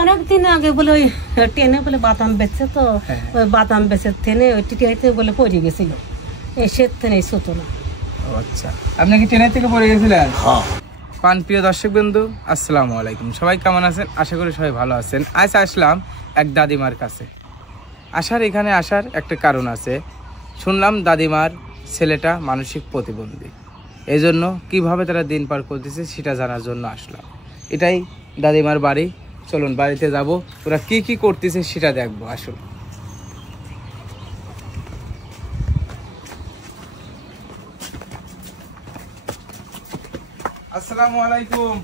অনেকদিন আগে বলে ওই ট্রেনে বলে বাদাম বেচছে তো ওই বাদাম বেচে ট্রেনে ওই টিটিআইতে বলে পড়ে গেছিল এই সে ট্রেনে ছোট না। আচ্ছা, আপনি কি ট্রেনের থেকে পড়ে গেছিলেন? পান প্রিয় দর্শক বন্ধু, আসসালামু আলাইকুম। সবাই কেমন আছেন? আশা করি সবাই ভালো আছেন। আজ আসলাম এক দাদিমার কাছে। এখানে আসার একটা কারণ আছে। শুনলাম দাদিমার ছেলেটা মানসিক প্রতিবন্ধী, এই জন্য কীভাবে তারা দিন পার করতেছে সেটা জানার জন্য আসলাম। এটাই দাদিমার বাড়ি। চলুন বাড়িতে যাব, ওরা কি কি করতেছে সেটা দেখবো। আসুন। আসসালামু আলাইকুম।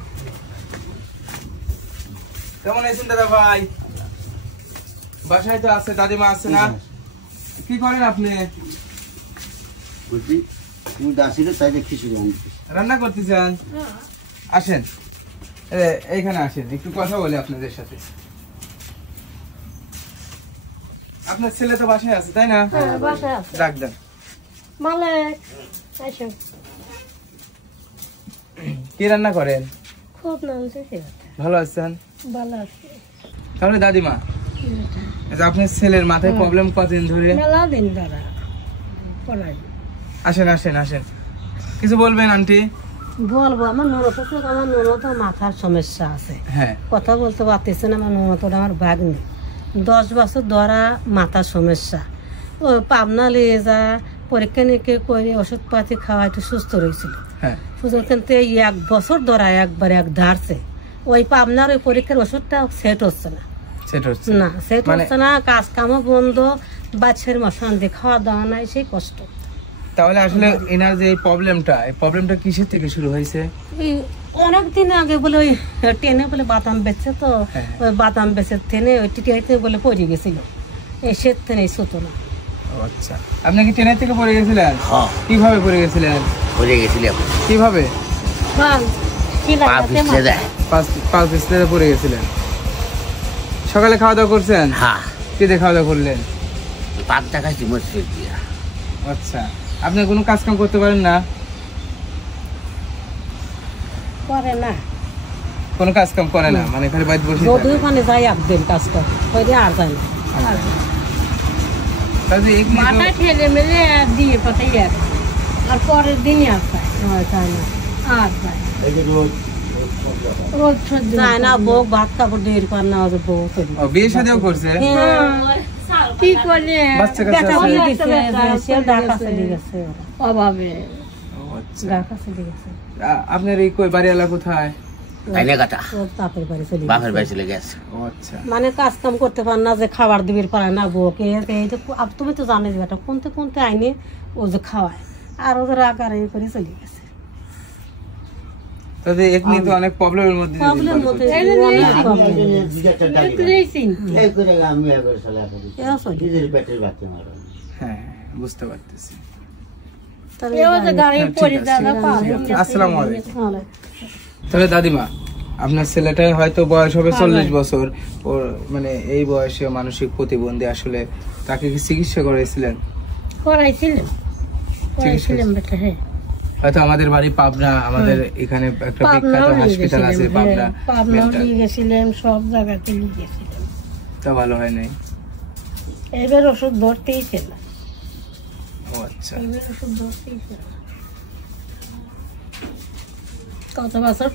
কেমন আছেন দাদা ভাই? বাসায় তো আছে, দাদিমা আছে না? কি করেন আপনি? রান্না করতেছেন? আসেন, এইখানে আসেন, একটু কথা বলি আপনাদের সাথে। আপনার ছেলে তো বাসায় আছে তাই না? ডাক দেন। কি রান্না করেন? ভালো আছেন? তাহলে দাদিমা, আপনার ছেলের মাথায় প্রবলেম কতদিন ধরে? আসেন আসেন আসেন, কিছু বলবেন আন্টি? বলবো, আমার ননদ মাথার সমস্যা আছে, কথা বলতে পারতেছে না। আমার ননদ আমার ভাগ্নি 10 বছর ধরা মাথার সমস্যা। ও পাবনা নিয়ে যা পরীক্ষা নিরীক্ষা করে ওষুধপাতি খাওয়া একটু সুস্থ রয়েছিল। কিন্তু 1 বছর ধরা একবার এক ধারছে। ওই পাবনার ওই পরীক্ষার ওষুধটা সেট হচ্ছে না, সেট হচ্ছে না। কাজ কামও বন্ধ, বাচ্চার মশান্তি, খাওয়া দাওয়া নাই, সেই কষ্ট। তাহলে আসলে এনার যে প্রবলেমটা কিসের থেকে শুরু হয়েছে? অনেকদিন আগে বলে ওই ট্রেনে বলে বাদাম বেচছে তো ওই বাদাম বেচে ট্রেনে ওই টিটিআইতে বলে পড়ে গেছিল এই সে ট্রেনে ছোট না। আচ্ছা, আপনি কি ট্রেনের থেকে পড়ে গেছিলেন? কিভাবে পড়ে গেছিলেন? কিভাবে? পা পিছলে পড়ে গেছিলেন। সকালে খাওয়া দাওয়া করছেন? কি দিয়ে খাওয়া দাওয়া করলেন? আচ্ছা, আপনি কোনো কাজ কাম করতে পারেন না? করে না, কোনো কাজ কাম করে না, মানে খালি বাইরে বসে যদিও ওখানে যাই একদিন কাজ করে ওইদিন আর যায় না। মাথা ঠেলে মেলে দিয়ে পাঠাই আর পরের দিনই আর যায় না, আর যায় না। বউ ভাত কাপড় দিয়ে পার না, বউ বিয়ে শাদীও করছে। কি করলে অভাবে আপনার এই কই বাড়িওয়ালা কোথায়? মানে কাজ কাম করতে পার না, যে খাবার দিবির পারে না বউকে। তুমি তো জানো বেটা কোনতে কোনতে আইনে ও যে খাওয়ায়, আর ওদের আকার এই করে চলে গেছে। অনেক প্রবলেমের মধ্যে বুঝতে পারতেছি। তাহলে দাদিমা, আপনার ছেলেটা হয়তো বয়স হবে 40 বছর, ওর মানে এই বয়সে মানসিক প্রতিবন্ধী। আসলে তাকে কি চিকিৎসা করেছিলেন? হয়তো আমাদের বাড়ি পাবনা, আমাদের এখানে একটা বিখ্যাত হাসপাতাল আছে পাবনা নিয়ে গেছিলাম, সব জায়গাতে নিয়ে গেছিলাম, তা ভালো হয় নাই। এবার ওষুধ ধরতেই ছিল। আচ্ছা, ওষুধ ধরতেই ছিল কত বছর।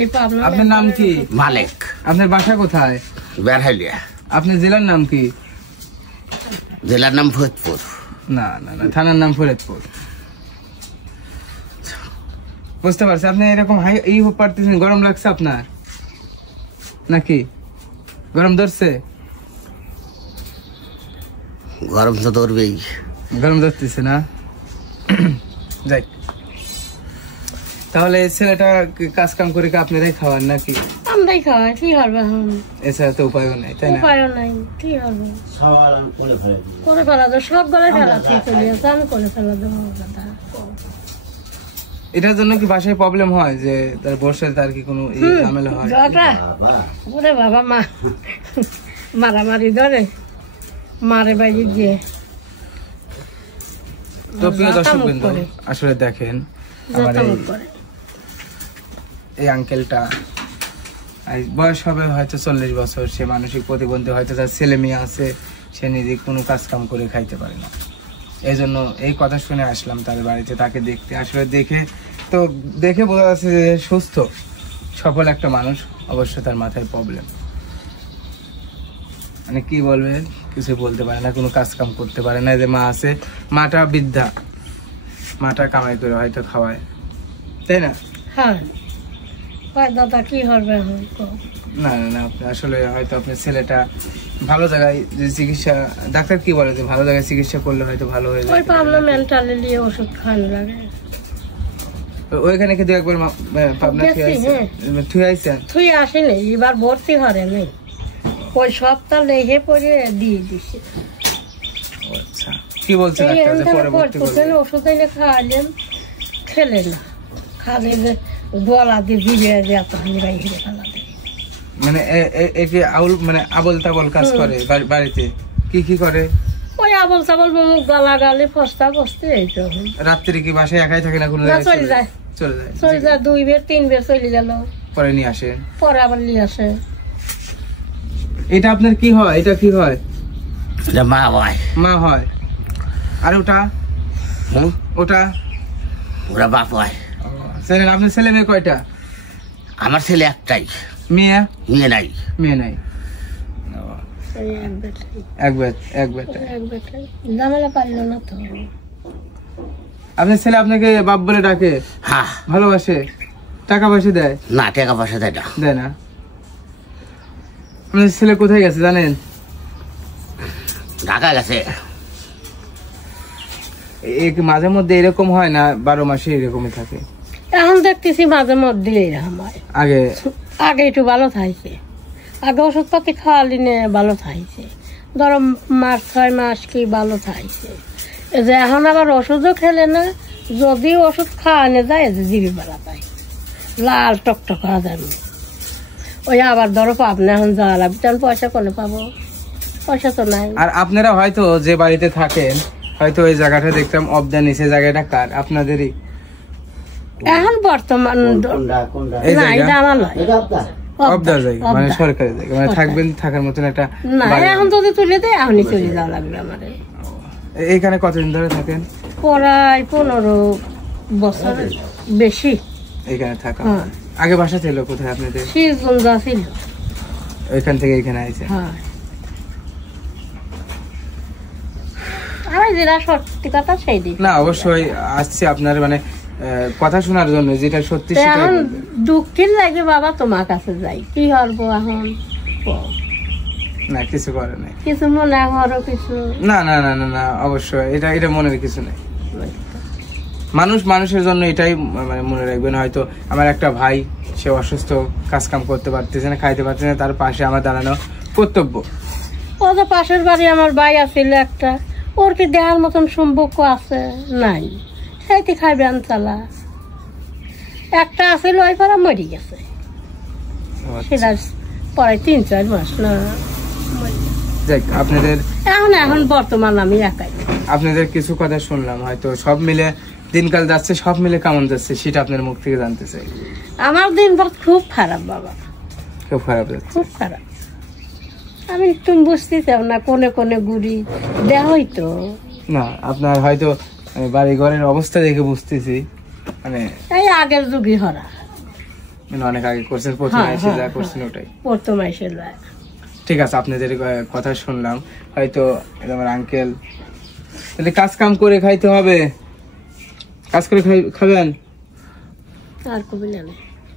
এই পাবনা। আপনার নাম কি? মালিক। আপনার বাসা কোথায়? বেরহাইলিয়া। আপনার জেলার নাম কি? জেলার নাম ফরিদপুর। না না না, থানার নাম ফরিদপুর। বুঝতে পারছি। আপনি এরকম পারতেছেন, গরম লাগছে আপনার নাকি? গরম ধরছে? গরম তো ধরবেই। গরম ধরতেছে না? যাই, তাহলে ছেলেটা কাজ কাম করে আপনারাই খাওয়ান নাকি? আমরাই খাওয়াই, কি করবে? এছাড়া তো উপায়ও নাই, তাই না? উপায়ও নাই, কি করবে? করে ফেলা যাবে, সব গলায় ফেলা ঠিক হয়ে গেছে, আমি করে ফেলা দেবো। এটার জন্য কি বাসায় প্রবলেম হয় যে তার বর্ষায় তার কি কোনো ঝামেলা হয়? ওরে বাবা, মারামারি ধরে মারে বাইরে গিয়ে। তো প্রিয় দর্শকবৃন্দ, আসলে দেখেন আমার এই আঙ্কেলটা বয়স হবে হয়তো 40 বছর, সে মানসিক প্রতিবন্ধী, হয়তো তার ছেলে মেয়ে আছে, সে নিজে কোনো কাজ কাম করে খাইতে পারে না। এই জন্য এই কথা শুনে আসলাম তাদের বাড়িতে, তাকে দেখতে। আসলে দেখে বোঝা যাচ্ছে যে সুস্থ সফল একটা মানুষ, অবশ্য তার মাথায় প্রবলেম। মানে কি বলবে, কিছু বলতে পারে না, কোনো কাজ কাম করতে পারে না। যে মা আছে, মাটা বৃদ্ধা, মাটা কামাই করে হয়তো খাওয়ায়, তাই না? হ্যাঁ, দাদা কি হবে? না না না, আসলে হয়তো আপনার ছেলেটা ভালো জায়গায় চিকিৎসা, ডাক্তার কি বলে যে ভালো জায়গায় চিকিৎসা করলে হয়তো ভালো হয়ে যাবে। ওই প্রবলেম মেন্টালি নিয়ে ওষুধ খাওয়ানো লাগে। ওইখানে কি 2-1 বার পাবনা থুই আসেনি, এবার ভর্তি করে নেই, ওই সপ্তাহ লেগে পড়ে দিয়ে দিছে। আচ্ছা, কি বলছে ডাক্তার যে পরবর্তী ওষুধ এনে খাওয়ালেন, খেলে না, খালে যে গলা দিয়ে জিভে এত বাইরে ফেলা দেয়। মানে একে আবল তাবল কাজ করে বাড়িতে? কি করে? ওই আবল তাবল মুখ গালা গালে ফস্তা ফস্তে। এই তো রাত্রি কি বাসায় একাই থাকে না? কোনো চলে যায় 2 বের 3 বের চলে গেল, পরে নিয়ে আসে, পরে আবার নিয়ে আসে। এটা আপনার কি হয়? এটা কি হয়? এটা মা হয়। মা হয়। আর ওটা ওটা ওরা বাপ হয়। আপনার ছেলে মেয়ে কয়টা? আমার ছেলে একটাই, মেয়ে নাই। মেয়ে নাই, এক বেটা। ঝামেলা পারলো না তো। আপনার ছেলে আপনাকে বাপ বলে ডাকে? হ্যাঁ। ভালোবাসে? টাকা পয়সা দেয়? না, টাকা পয়সা দেয় না। আপনার ছেলে কোথায় গেছে জানেন? ঢাকা গেছে। মাঝে মধ্যে এরকম হয় না? 12 মাসে এরকমই থাকে? এখন দেখতেছি মাঝে মধ্যে এরকম হয়। আগে একটু ভালো থাকছে, আগে ওষুধ পাতি খাওয়ালি নে ভালো থাকছে, ধরো 6 মাস কি ভালো থাকছে। যে এখন আবার ওষুধও খেলে না, যদি ওষুধ খাওয়ানো যায় যে জিবি বেড়া পায়, লাল টকটক হওয়া যাবে। ওই আবার ধরো পাবনা এখন যাওয়া লাগবে, তখন পয়সা কোনে পাবো? পয়সা তো নাই। আর আপনারা হয়তো যে বাড়িতে থাকেন, হয়তো ওই জায়গাটা দেখতাম অবদা নিচে, জায়গাটা কার? আপনাদেরই? এখন বর্তমান মানে সরকারি জায়গা, মানে থাকবেন, থাকার মতন একটা না। এখন যদি তুলে দেয় এখনই চলে যাওয়া লাগবে আমার। এইখানে কতদিন ধরে থাকেন? প্রায় 15 বছর বেশি এখানে থাকা। আগে বাসা ছিল কোথায় আপনাদের? শিরগঞ্জা ছিল, ওইখান থেকে এখানে আইছে। আমি যেটা সত্যি কথা সেই দিন না, অবশ্যই আসছে আপনার মানে কথা শোনার জন্য, যেটা সত্যি সেটা। এখন দুঃখের লাগে বাবা, তোমার কাছে যাই, কি করবো এখন? না, কিছু করে নাই, কিছু মনে করো কিছু? না না না না না, অবশ্যই এটা মনের কিছু নেই। মানুষের জন্য এটাই মানে মনে রাখবেন, হয়তো আমার একটা ভাই, সে অসুস্থ, কাজ কাম করতে পারতেছে না, খাইতে পারতেছে না, তার পাশে আমার দাঁড়ানো কর্তব্য। ও তো পাশের বাড়ি আমার ভাই আছিল একটা, ওর কি দেখার মতন সম্পর্ক আছে? নাই, সেইটি খাইবে আনচালা। একটা আছিল ওই পাড়া মরি গেছে, সেটা পরে 3-4 মাস না। আপনাদের এখন বর্তমান আমি একাই। আপনাদের কিছু কথা শুনলাম, হয়তো সব মিলে দিনকাল যাচ্ছে, সব মিলে কেমন যাচ্ছে সেটা আপনার মুখ থেকে জানতে চাই। আমার দিনকাল খুব খারাপ বাবা, খুব খারাপ যাচ্ছে, খুব খারাপ। আমি তুমি বুঝতে চাও না, কোনে কোনে ঘুরি, দেখাই তো না। আপনার হয়তো বাড়ি ঘরের অবস্থা দেখে বুঝতেছি, মানে এই আগের যুগে হরা, মানে অনেক আগে করছেন, প্রথমে এসে যা করছেন ওটাই। প্রথমে এসে যায়। ঠিক আছে, আপনাদের কথা শুনলাম। হয়তো আমার আঙ্কেল, তাহলে কাজ কাম করে খাইতে হবে, কাজ করে খাবেন। আর কবি না,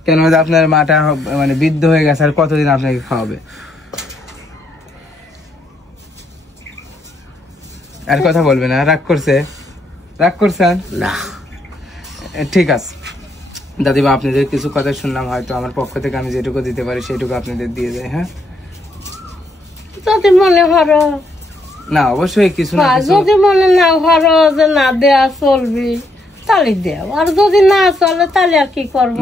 কেন? আপনার মাটা মানে বৃদ্ধ হয়ে গেছে, আর কতদিন আপনাকে খাওয়াবে? আর কথা বলবে না? রাগ করছেন না? ঠিক আছে দাদিমা, আপনাদের কিছু কথা শুনলাম, হয়তো আমার পক্ষ থেকে আমি যেটুকু দিতে পারি সেটুকু আপনাদের দিয়ে যায়। হ্যাঁ, যদি মনে হরো না, অবশ্যই কিছু না, যদি মনে না হরো যে না দেয়া চলবি তাহলে দেও, আর যদি না চলে তাহলে আর কি করবো?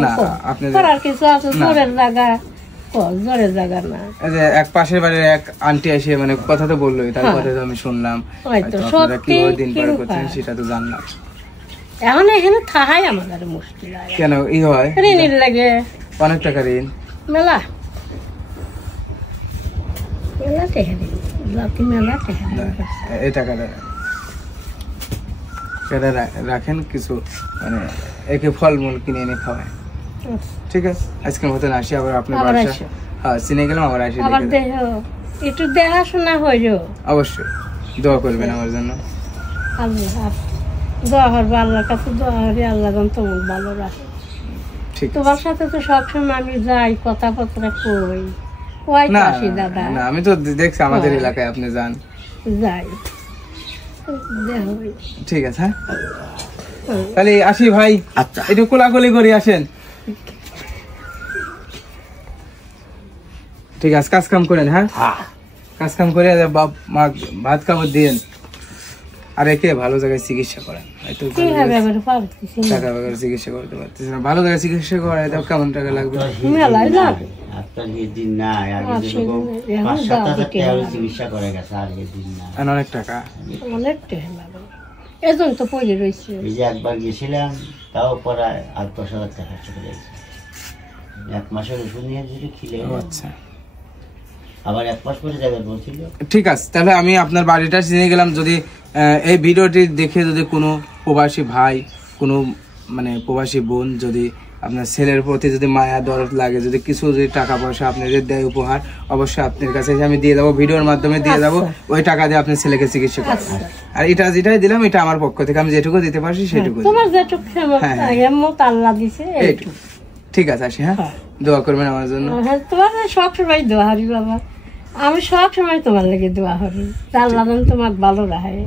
করার কিছু আছে? জোরের জায়গা, জোরের জায়গা না। এক পাশের বাড়ির এক আন্টি এসে মানে কথা তো বললো, তার কথা তো আমি শুনলাম, কিভাবে দিন পার করছেন সেটা তো জানলাম। এখন এখানে থাকাই আমাদের মুশকিল। কেন? ই হয় ঋণের লাগে, অনেক টাকা ঋণ, মেলা মেলা টেকা দিই, জাতি মেলা টেকা দিই। এই টাকাটা এটা রাখেন, কিছু মানে একে ফলমূল কিনে এনে খাওয়ায়। ঠিক আছে, আজকের মতন আসি, আবার আপনার বাসা হ্যাঁ চিনে গেলাম, আবার আসি। আবার দেখো একটু দেখাশোনা হইও। অবশ্যই দোয়া করবেন আমার জন্য। আল্লাহ দোয়া করবো, আল্লাহর কাছে দোয়া করি, আল্লাহ যেন তোমার ভালো রাখে। ঠিক তোমার সাথে তো সবসময় আমি যাই, কথাবার্তা কই, ওই না আসি দাদা। না, আমি তো দেখছি আমাদের এলাকায় আপনি যান। যাই দেখো। ঠিক আছে, হ্যাঁ তাহলে আসি ভাই। আচ্ছা একটু কোলাকুলি করি, আসেন। ঠিক আছে, কাজ কাম করেন। হ্যাঁ কাজ কাম করে বাপ মা ভাত খাবার দিয়েন, আর একে ভালো জায়গায় চিকিৎসা করেন। টাকা বেকার চিকিৎসা করতে পারতেছি না, ভালো জায়গায় চিকিৎসা করায় দাও। কেমন টাকা লাগবে? অনেক টাকা, অনেক টাকা লাগবে, এজন তো পড়ে রয়েছে। এই যে একবার গেছিলাম, তাও প্রায় 8-10 হাজার টাকা খরচ করে গেছে। 1 মাসের ওষুধ নিয়ে যদি খিলে, আচ্ছা আবার 1 মাস পরে যাবে বলছিল। ঠিক আছে, তাহলে আমি আপনার বাড়িটা চিনে গেলাম। যদি এই ভিডিওটি দেখে যদি কোনো প্রবাসী ভাই, কোনো মানে প্রবাসী বোন যদি আপনার ছেলের প্রতি যদি মায়া দরদ লাগে, যদি কিছু যদি টাকা পয়সা আপনাদের দেয় উপহার, অবশ্যই আপনার কাছে আমি দিয়ে দেবো, ভিডিওর মাধ্যমে দিয়ে দেবো। ওই টাকা দিয়ে আপনি ছেলেকে চিকিৎসা করবেন। আর এটা যেটাই দিলাম, এটা আমার পক্ষ থেকে আমি যেটুকু দিতে পারছি সেটুকু। তোমার যেটুকু আল্লাহ দিছে এইটুকু। ঠিক আছে, আসি। হ্যাঁ দোয়া করবেন আমার জন্য। তোমার সবসময় দোয়া হারি বাবা, আমি সবসময় তোমার লেগে দোয়া হারি, আল্লাহ যেন তোমাকে ভালো রাখে।